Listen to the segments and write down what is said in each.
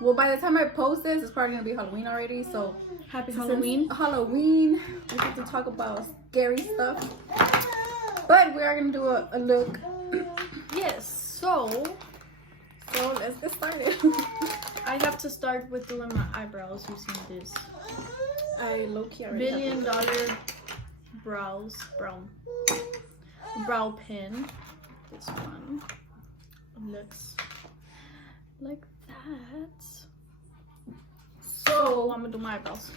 Well, by the time I post this, it's probably gonna be Halloween already. So happy Halloween. Halloween. We get to talk about scary stuff. But we are gonna do a look. Yes. So Let's get started. I have to start with doing my eyebrows using this I low-key already $1 billion brow pen. This one looks like that. So I'm gonna do my eyebrows.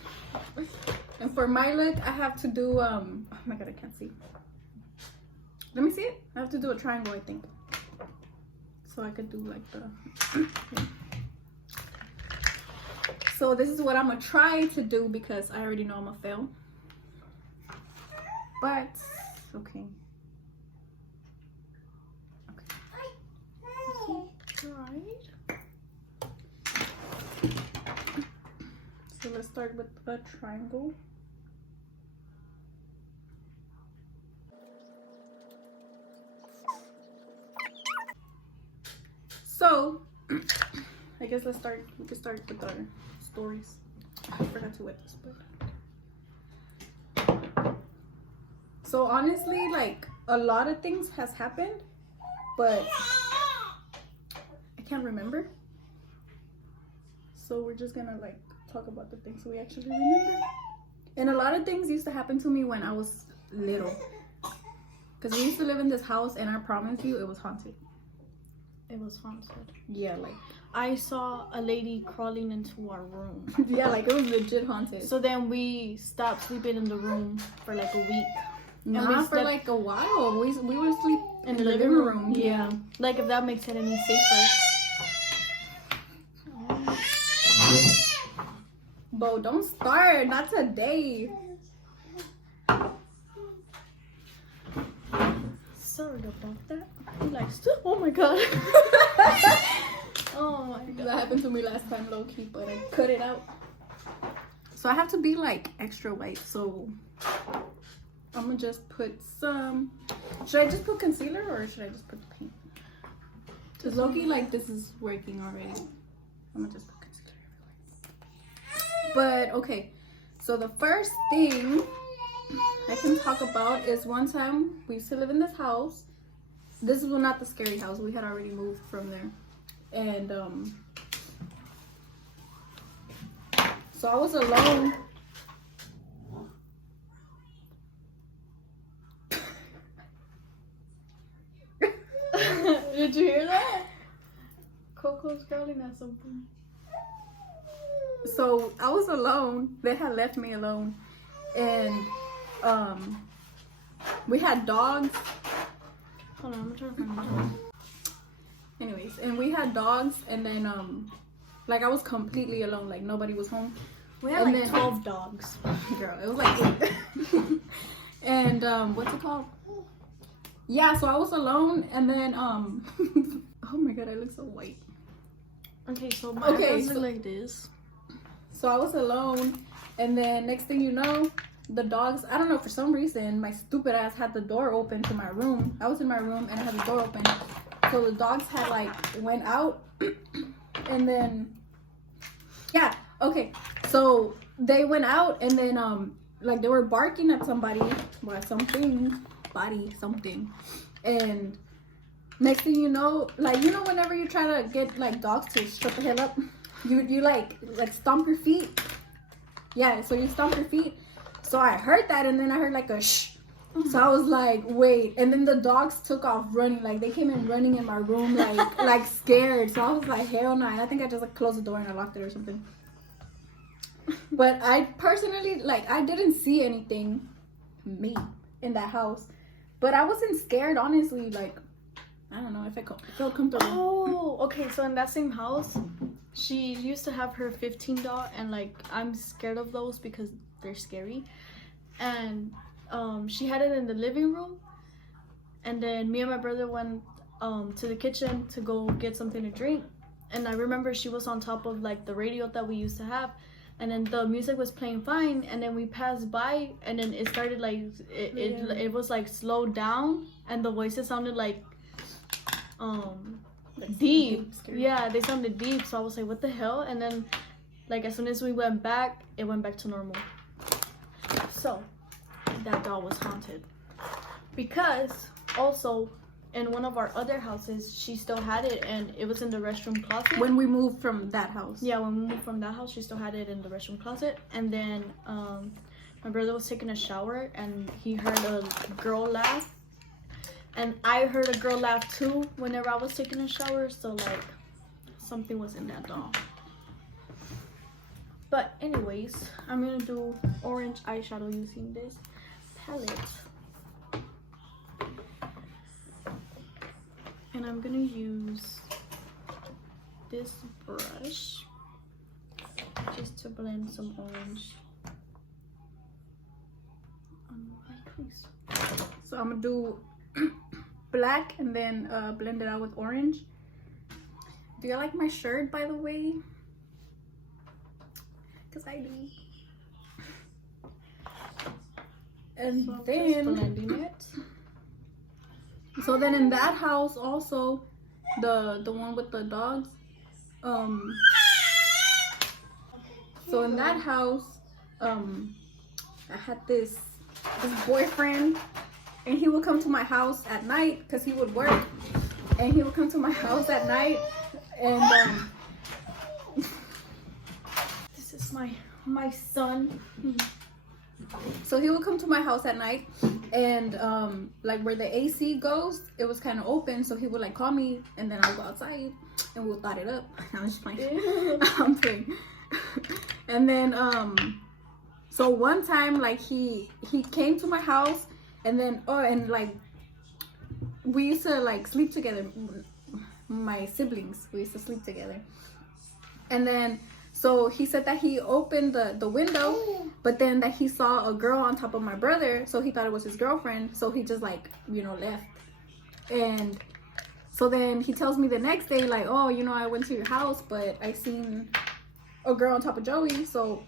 And for my look, I have to do oh my god, I can't see. Let me see it. I have to do a triangle, I think. So I could do like the So this is what I'm gonna try to do because I already know I'm gonna fail. But okay. Right. So let's start with a triangle. So I guess we can start with our stories. I forgot to wet this, but so honestly, like a lot of things has happened, but I can't remember. So we're just gonna like talk about the things we actually remember. And a lot of things used to happen to me when I was little. Because we used to live in this house and I promise you it was haunted. It was haunted. Yeah, like I saw a lady crawling into our room. yeah, like it was legit haunted. So then we stopped sleeping in the room for like a week. Nah, for like a while. We would sleep in the living room. Yeah. Like if that makes it any safer. Bo, don't start. Not today. Sorry about that. He likes to. Oh my god. Oh my god. That happened to me last time, low key, but I cut it out. So I have to be like extra white. So I'm gonna just put some. Should I just put concealer or should I just put the paint? Cause low key, like this is working already. I'm gonna just put concealer everywhere. But okay, so the first thing I can talk about is one time we used to live in this house. This was not the scary house. We had already moved from there. And so I was alone. Did you hear that? Coco's growling at something. So I was alone. They had left me alone. And we had dogs. Hold on, I'm trying to find my dog. Anyways, and we had dogs, and then like I was completely alone, like nobody was home. We had and like then, 12 dogs. Girl, it was like 8. And what's it called? Yeah, so I was alone, and then oh my god, I look so white. Okay, so my eyebrows look like this. So I was alone, and then next thing you know, the dogs, I don't know, for some reason, my stupid ass had the door open to my room. I was in my room and I had the door open. So the dogs had like went out and then, yeah, okay. So they went out and then like they were barking at somebody or at something, something. And next thing you know, like, you know, whenever you try to get like dogs to shut the hell up, you like stomp your feet. Yeah, so you stomp your feet. So I heard that, and then I heard like a shh. So I was like, wait. And then the dogs took off running. Like they came in running in my room, like scared. So I was like, hell no. I think I just like closed the door and I locked it or something. But I personally, like, I didn't see anything me in that house. But I wasn't scared, honestly. Like, I don't know if I felt comfortable. Oh, okay. So in that same house, she used to have her 15 doll, and like I'm scared of those because they're scary. And she had it in the living room, and then me and my brother went to the kitchen to go get something to drink. And I remember she was on top of like the radio that we used to have, and then the music was playing fine, and then we passed by, and then it started like it was like slowed down, and the voices sounded like deep. Yeah, they sounded deep. So I was like, what the hell? And then, like, as soon as we went back, it went back to normal. So that doll was haunted. Because also in one of our other houses, she still had it, and it was in the restroom closet. When we moved from that house. Yeah, when we moved from that house, she still had it in the restroom closet. And then my brother was taking a shower, and he heard a girl laugh. And I heard a girl laugh too whenever I was taking a shower. So, like, something was in that doll. But anyways, I'm gonna do orange eyeshadow using this palette. And I'm gonna use this brush just to blend some orange on my crease. So I'm gonna do black and then blend it out with orange. Do you like my shirt, by the way? Because I do. And So then blending it. So then in that house also, the one with the dogs, so in that house, I had this boyfriend, and he would come to my house at night because he would work, and he would come to my house at night, and This is my son. so he would come to my house at night, and like where the AC goes, it was kind of open, so he would like call me, and then I'll go outside and we'll thought it up. I was just playing. I'm playing. And then so one time, like he came to my house, and then and like we used to like sleep together, my siblings, we used to sleep together. And then so he said that he opened the window, but then that he saw a girl on top of my brother, so he thought it was his girlfriend, so he just like, you know, left. And so then he tells me the next day, like, oh, you know, I went to your house, but I seen a girl on top of Joey, so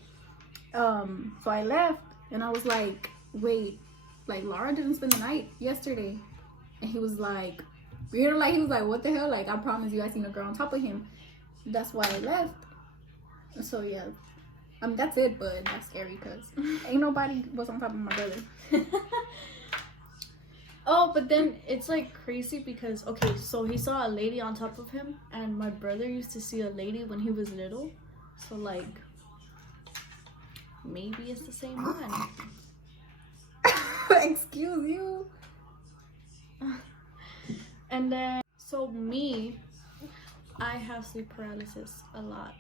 I left. And I was like, wait, like Laura didn't spend the night yesterday? And he was like, you know, like he was like, what the hell, like I promise you I seen a girl on top of him, that's why I left. So yeah, that's it, but that's scary because ain't nobody was on top of my brother. Oh, but then it's like crazy because, okay, so he saw a lady on top of him, and my brother used to see a lady when he was little, so like maybe it's the same one. Excuse you. And then so me, I have sleep paralysis a lot.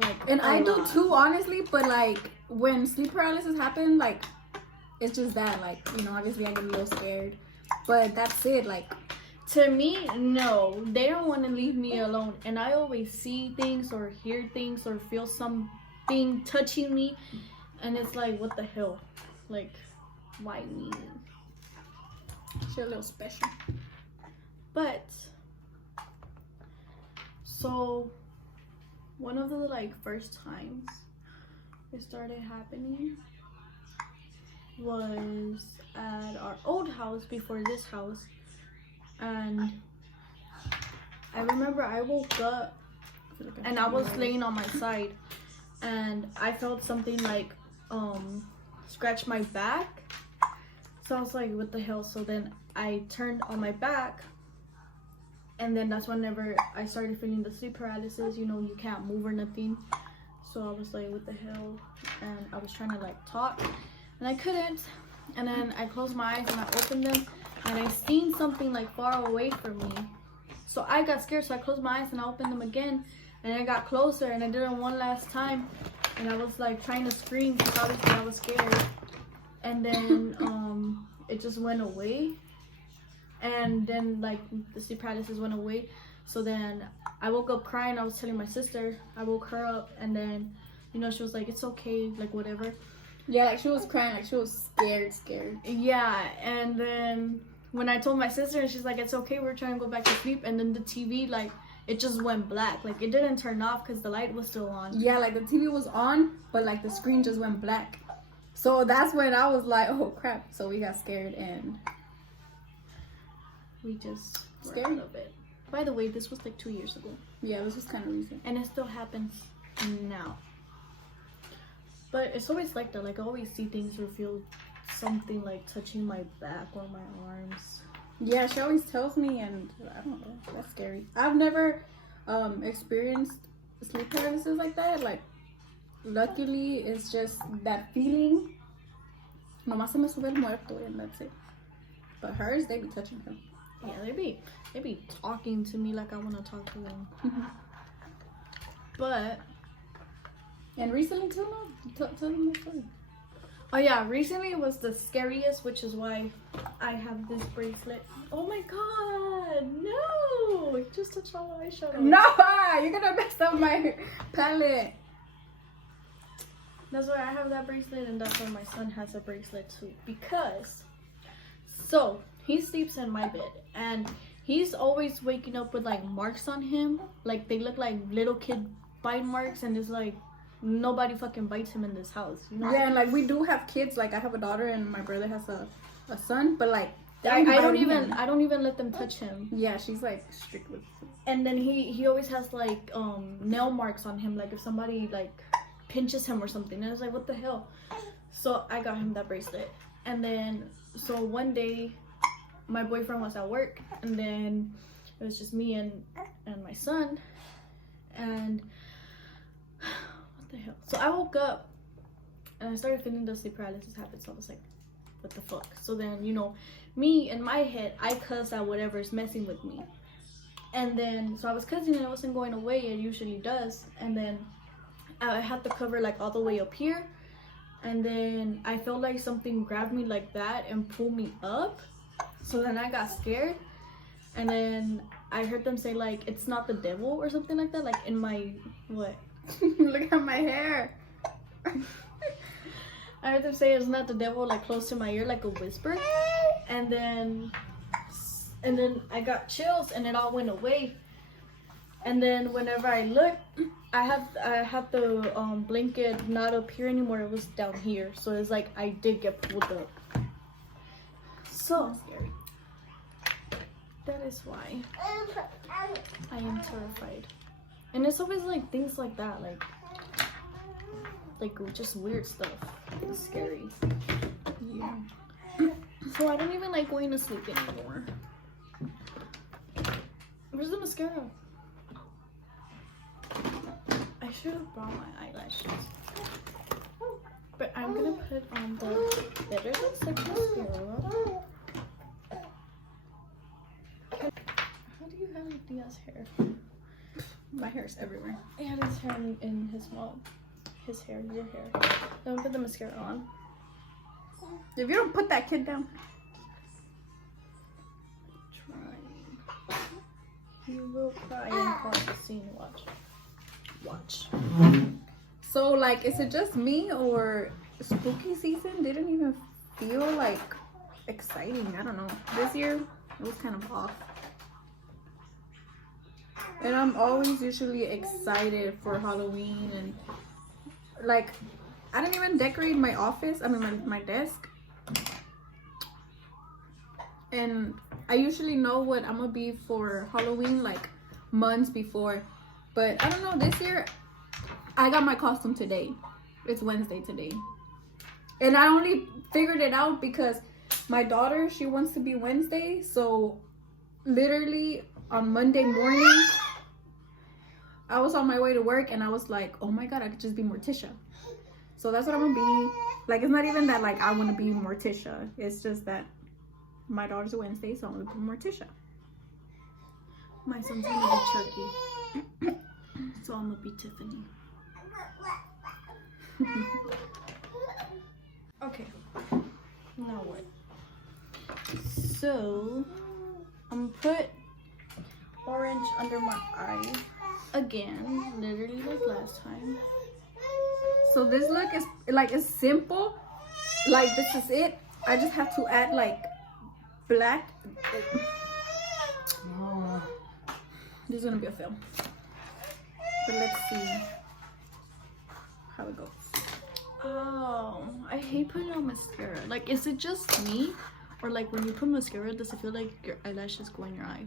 Like, and I do lot. too, honestly, but like when sleep paralysis happen, like it's just that, like, you know, obviously I get a little scared, but that's it. Like to me, no, they don't want to leave me alone, and I always see things or hear things or feel something touching me, and it's like, what the hell, like, why me? she's a little special. But so one of the like first times it started happening was at our old house before this house, and I remember I woke up and I was laying on my side, and I felt something like scratch my back. So I was like, what the hell? So then I turned on my back, and then that's whenever I started feeling the sleep paralysis. You know, you can't move or nothing. So I was like, what the hell? And I was trying to like talk, and I couldn't. And then I closed my eyes and I opened them, and I seen something like far away from me. So I got scared, so I closed my eyes and I opened them again, and I got closer, and I did it one last time, and I was like trying to scream because obviously I was scared. And then it just went away, and then like the sleep paralysis went away. So then I woke up crying. I was telling my sister, I woke her up, and then, you know, she was like, it's okay, like whatever. Yeah, like she was crying, like she was scared. Yeah, and then when I told my sister, and she's like, it's okay, we're trying to go back to sleep. And then the TV, like, it just went black. Like, it didn't turn off because the light was still on. Yeah, like the TV was on, but like the screen just went black. So that's when I was like, oh crap. So we got scared and we just scared were out of it. By the way, this was like 2 years ago. Yeah, this was kind of recent. And it still happens now. But it's always like that. Like, I always see things or feel something like touching my back or my arms. Yeah, she always tells me, and I don't know. That's scary. I've never experienced sleep paralysis like that. Like, luckily, it's just that feeling. Nomás se me sube el muerto, and that's it. But hers, they be touching her. Yeah, they be talking to me like I want to talk to them. But and recently too, no, tell them the story. Oh yeah, recently was the scariest, which is why I have this bracelet. Oh my god, no! It just touched all my eyeshadow. No, you're gonna mess up my palette. That's why I have that bracelet, and that's why my son has a bracelet too. Because, so he sleeps in my bed, and he's always waking up with like marks on him, like they look like little kid bite marks, and it's like nobody fucking bites him in this house, you know? Yeah, and like we do have kids. Like I have a daughter, and my brother has a son, but like I don't even let them touch him. Yeah, she's like strict with. And then he always has like nail marks on him, like if somebody like pinches him or something, and it's like, what the hell? So I got him that bracelet. And then so one day my boyfriend was at work, and then it was just me and my son, and what the hell? So I woke up and I started feeling the sleep paralysis happen. So I was like, what the fuck? So then, you know, me in my head, I cuss at whatever's messing with me. And then so I was cussing and it wasn't going away. It usually does. And then I had the cover like all the way up here, and then I felt like something grabbed me like that and pulled me up. So then I got scared, and then I heard them say like, it's not the devil or something like that, like in my what? Look at my hair. I heard them say it's not the devil, like close to my ear, like a whisper. And then I got chills and it all went away. And then whenever I looked, I had the blanket not up here anymore. It was down here. So it's like I did get pulled up. So scary. That is why I am terrified. And it's always like things like that, like just weird stuff. It's scary. Yeah. So I don't even like going to sleep anymore. Where's the mascara? I should have brought my eyelashes. But I'm gonna put on the Better Than Sex mascara. How do you have Dia's hair? My hair's everywhere. I had his hair in his mom. His hair, your hair. Then we put the mascara on. If you don't put that kid down. Trying. He will cry and cause the scene. Watch. So like, is it just me, or spooky season didn't even feel like exciting? I don't know. This year it was kind of off. And I'm always usually excited for Halloween, and like I didn't even decorate my office. I mean my desk. And I usually know what I'm gonna be for Halloween like months before. But I don't know, this year I got my costume today. It's Wednesday today. And I only figured it out because my daughter, she wants to be Wednesday. So literally on Monday morning, I was on my way to work and I was like, oh my God, I could just be Morticia. So that's what I'm gonna be. Like, it's not even that like I wanna be Morticia. It's just that my daughter's a Wednesday, so I'm gonna be Morticia. My son's gonna be Chucky. So I'm gonna be Tiffany. Okay. Now what? So I'm gonna put orange under my eye again, literally like last time. So this look is like, it's simple. Like, this is it. I just have to add like black. Oh. This is gonna be a fail. But let's see how it goes. Oh, I hate putting on mascara. Like, is it just me? Or like when you put mascara, does it feel like your eyelashes go in your eye?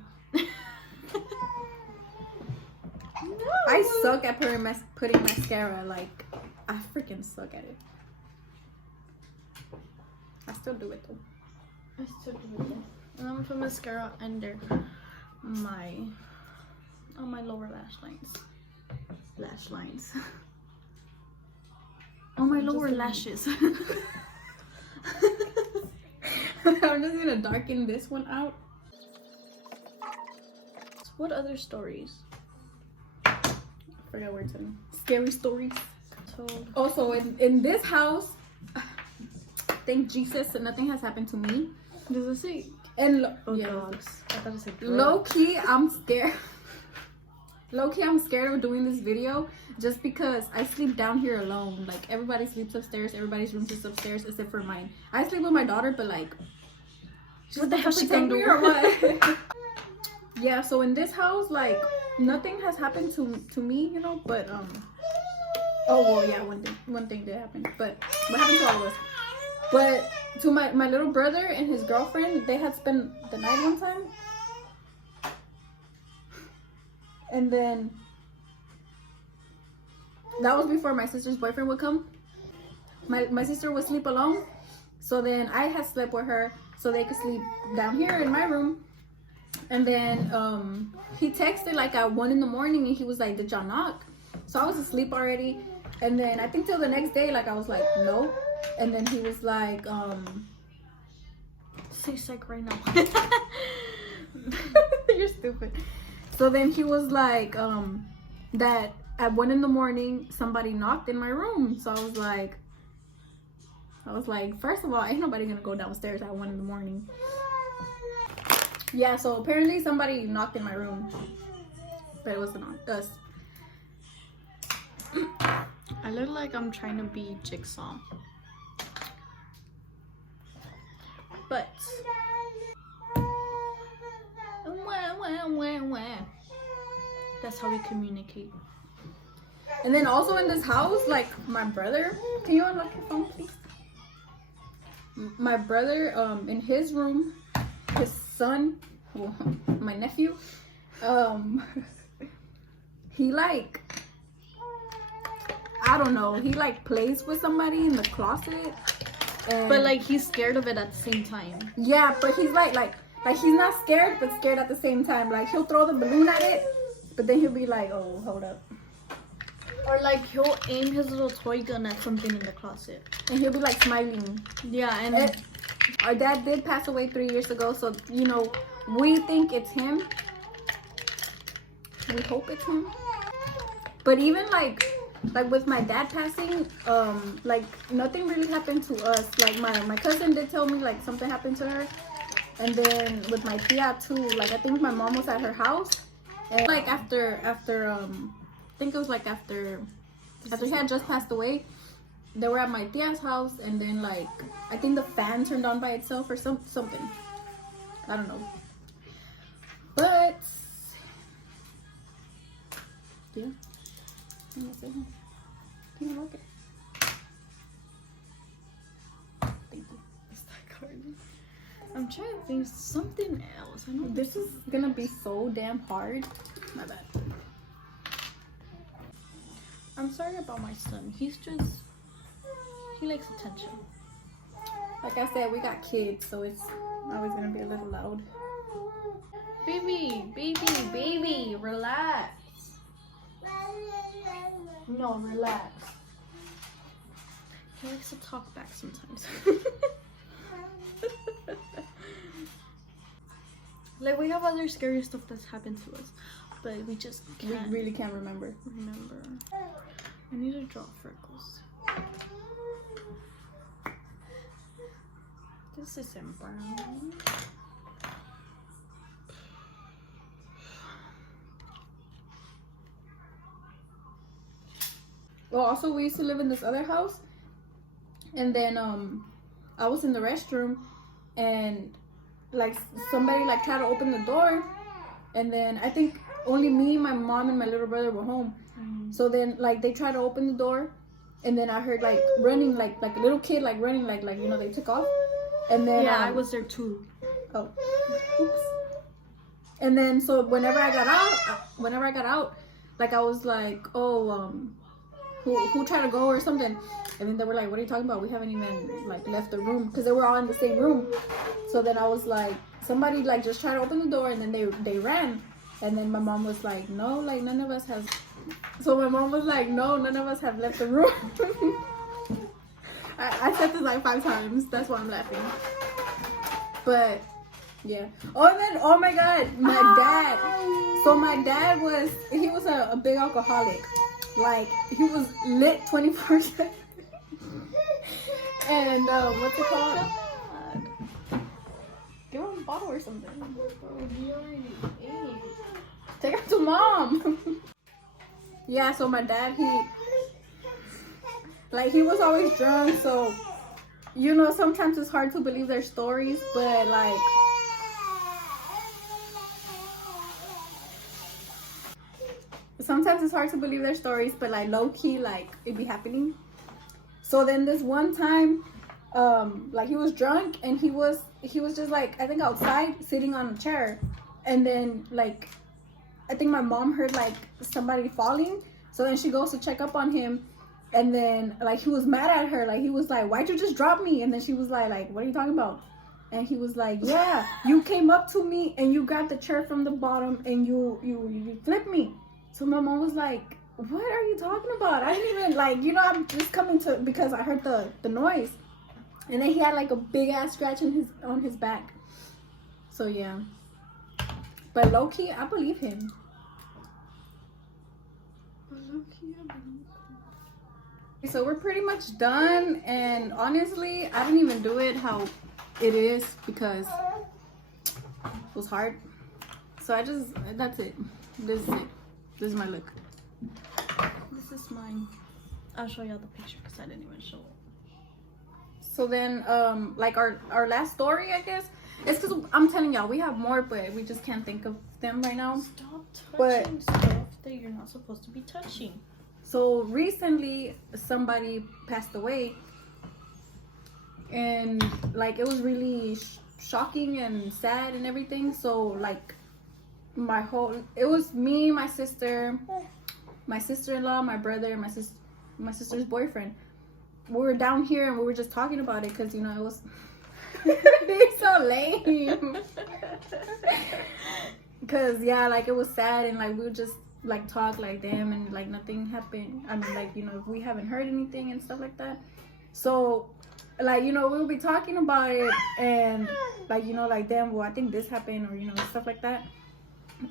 I suck at putting mascara. Like, I freaking suck at it. I still do it though. I still do it though. And I'm gonna put mascara under my lower lash lines. Lash lines. On my lower lashes. I'm just gonna darken this one out. What other stories? I forgot where it's in. Scary stories. So Also, in this house, thank Jesus, nothing has happened to me. does it say? And dogs. I thought it said low key, I'm scared. Low key, I'm scared of doing this video just because I sleep down here alone. Like, everybody sleeps upstairs. Everybody's room is upstairs except for mine. I sleep with my daughter, but like, What the hell she gonna do? or what? Yeah, so in this house, like, nothing has happened to me, you know, but oh well, yeah, one thing did happen, but what happened to all of us? But to my little brother and his girlfriend, they had spent the night one time, and then that was before my sister's boyfriend would come. My sister would sleep alone, so then I had slept with her so they could sleep down here in my room. And then he texted like at 1 a.m. and he was like, did y'all knock? So I was asleep already. And then I think till the next day, like, I was like, no. And then he was like, Say psych right now. you're stupid. So then he was like, that at 1 a.m. somebody knocked in my room. So I was like, first of all, ain't nobody gonna go downstairs at 1 a.m. Yeah, so apparently somebody knocked in my room, but it wasn't us. I look like I'm trying to be Jigsaw. But that's how we communicate. And then also in this house, like, my brother, can you unlock your phone, please? My brother, in his room, his son, well, my nephew, he like, I don't know, he like plays with somebody in the closet. And But like he's scared of it at the same time. yeah, but he's like he's not scared, but scared at the same time. Like, he'll throw the balloon at it, but then he'll be like, oh, hold up. Or like he'll aim his little toy gun at something in the closet. And he'll be like smiling. Yeah, and Our dad did pass away 3 years ago, so, you know, we think it's him. We hope it's him. But even like with my dad passing, like, nothing really happened to us. Like, my cousin did tell me like something happened to her. And then with my tia too, like, I think my mom was at her house, and like after I think it was like after he had just passed away, they were at my tia's house, and then like I think the fan turned on by itself or something. I don't know. But yeah. I'm gonna say hi. Can you look it? Thank you. I'm trying to think something else. I know This is gonna be so damn hard. My bad. I'm sorry about my son. He likes attention. Like I said, we got kids, so it's always gonna be a little loud. Baby, relax. No, relax. He likes to talk back sometimes. Like, we have other scary stuff that's happened to us, but we just can't We really can't remember. remember. I need to draw freckles. This isn't brown. Well, also, we used to live in this other house, and then I was in the restroom, and like somebody like tried to open the door, and then I think only me, my mom, and my little brother were home. So then like they tried to open the door, and then I heard like running, like a little kid like running, like you know, they took off, and then Yeah, I was there too. Oh, oops. And then so whenever I got out, Like I was like, oh, who tried to go or something, and then they were like, what are you talking about? We haven't even like left the room, because they were all in the same room. So then I was like, somebody like just tried to open the door, and then they ran, and then my mom was like, no, like none of us has. So my mom was like, no, none of us have left the room. I said this like 5 times. That's why I'm laughing. But yeah. Oh, and then oh my god, my dad. So my dad was a big alcoholic. Like he was lit 24/7. And what's it called? Give him a bottle or something. Take it to mom. Yeah, so my dad, he was always drunk, so you know, sometimes it's hard to believe their stories, but like low-key, like it be happening. So then this one time, like he was drunk, and he was just like, I think outside sitting on a chair, and then like I think my mom heard like somebody falling, so then she goes to check up on him, and then like he was mad at her, like he was like, why'd you just drop me? And then she was like what are you talking about? And he was like, yeah, you came up to me and you grabbed the chair from the bottom and you flipped me. So my mom was like, what are you talking about? I didn't even, like, you know, I'm just coming to, because I heard the noise. And then he had like a big ass scratch on his back. So yeah. But low-key, I believe him. So we're pretty much done, and honestly, I didn't even do it how it is because it was hard. So that's it. This is it. This is my look. This is mine. I'll show y'all the picture because I didn't even show it. So then, like our last story, I guess, it's because I'm telling y'all we have more, but we just can't think of them right now. Stop touching stuff that you're not supposed to be touching. So recently, somebody passed away, and like it was really shocking and sad and everything. So like it was me, my sister, my sister-in-law, my brother, my sister's boyfriend. We were down here and we were just talking about it because, you know, it was they're so lame. Because yeah, like it was sad, and like we would just like talk like them, and like nothing happened. I mean, like, you know, we haven't heard anything and stuff like that. So like, you know, we'll be talking about it, and like, you know, like, damn, well, I think this happened, or, you know, stuff like that.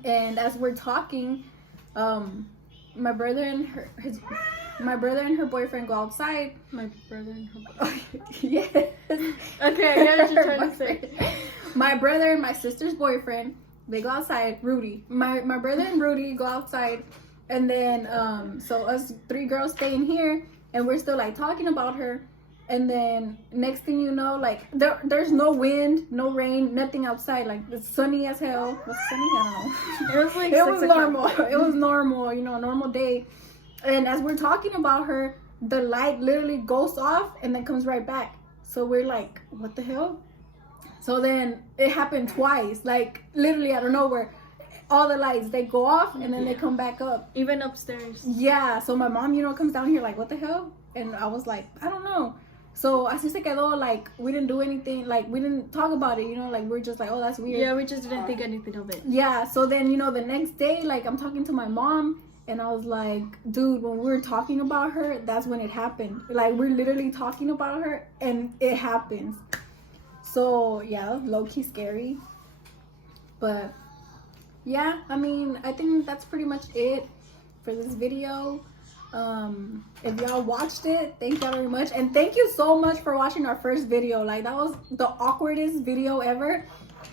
And as we're talking, my brother and her boyfriend go outside. My brother and her yes. Okay, I get what you're trying to say. My brother and my sister's boyfriend, they go outside. Rudy, my brother and Rudy go outside, and then so us 3 girls stay in here, and we're still like talking about her. And then next thing you know, like there's no wind, no rain, nothing outside. Like it's sunny as hell. What's sunny? I don't know. It was like it was normal. It was normal, you know, a normal day. And as we're talking about her, the light literally goes off and then comes right back. So we're like, what the hell? So then it happened twice, like literally out of nowhere. All the lights, they go off and then they come back up. Even upstairs. Yeah. So my mom, you know, comes down here like, what the hell? And I was like, I don't know. So así se quedó, like we didn't do anything, like we didn't talk about it, you know, like we're just like, oh, that's weird. Yeah, we just didn't think anything of it. Yeah. So then, you know, the next day, like I'm talking to my mom, and I was like, dude, when we were talking about her, that's when it happened. Like we're literally talking about her and it happens. So yeah, low-key scary. But yeah, I mean, I think that's pretty much it for this video. If y'all watched it, thank y'all very much, and thank you so much for watching our first video. Like that was the awkwardest video ever,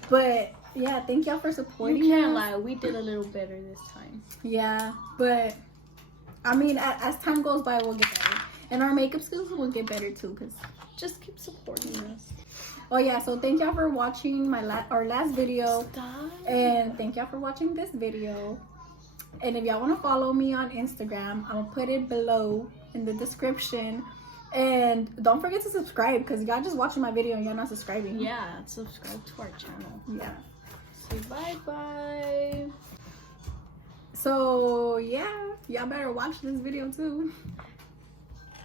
but yeah, thank y'all for supporting. You can't lie, we did a little better this time. Yeah, but I mean, as time goes by, we'll get better, and our makeup skills will get better too, because just keep supporting us. Oh yeah, so thank y'all for watching our last video. Stop. And thank y'all for watching this video. And if y'all want to follow me on Instagram, I'm gonna put it below in the description. And don't forget to subscribe, because y'all just watching my video and y'all not subscribing. Yeah, subscribe to our channel. Yeah. Say bye-bye. So yeah, y'all better watch this video too.